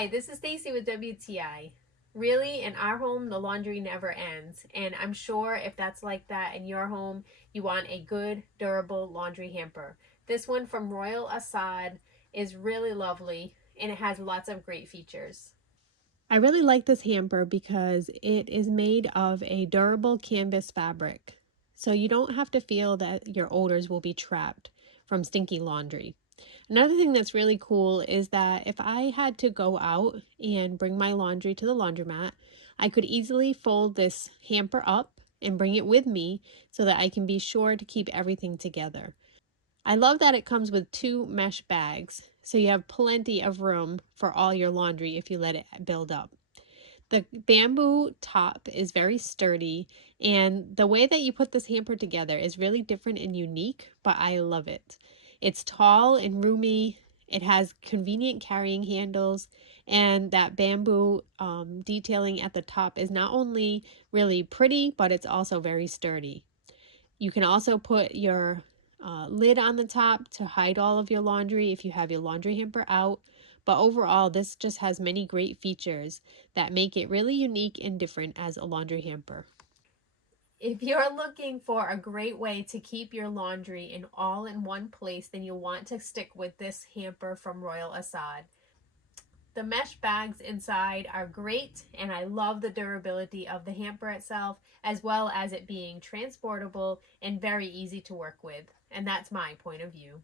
Hi, this is Stacy with WTI. Really, in our home, the laundry never ends, and I'm sure if that's like that in your home, you want a good, durable laundry hamper. This one from Royal Assad is really lovely, and it has lots of great features. I really like this hamper because it is made of a durable canvas fabric, so you don't have to feel that your odors will be trapped from stinky laundry. Another thing that's really cool is that if I had to go out and bring my laundry to the laundromat, I could easily fold this hamper up and bring it with me so that I can be sure to keep everything together. I love that it comes with 2 mesh bags, so you have plenty of room for all your laundry if you let it build up. The bamboo top is very sturdy, and the way that you put this hamper together is really different and unique, but I love it. It's tall and roomy, it has convenient carrying handles, and that bamboo detailing at the top is not only really pretty, but it's also very sturdy. You can also put your lid on the top to hide all of your laundry if you have your laundry hamper out. But overall, this just has many great features that make it really unique and different as a laundry hamper. If you're looking for a great way to keep your laundry in all in one place, then you'll want to stick with this hamper from Royal Assad. The mesh bags inside are great, and I love the durability of the hamper itself, as well as it being transportable and very easy to work with. And that's my point of view.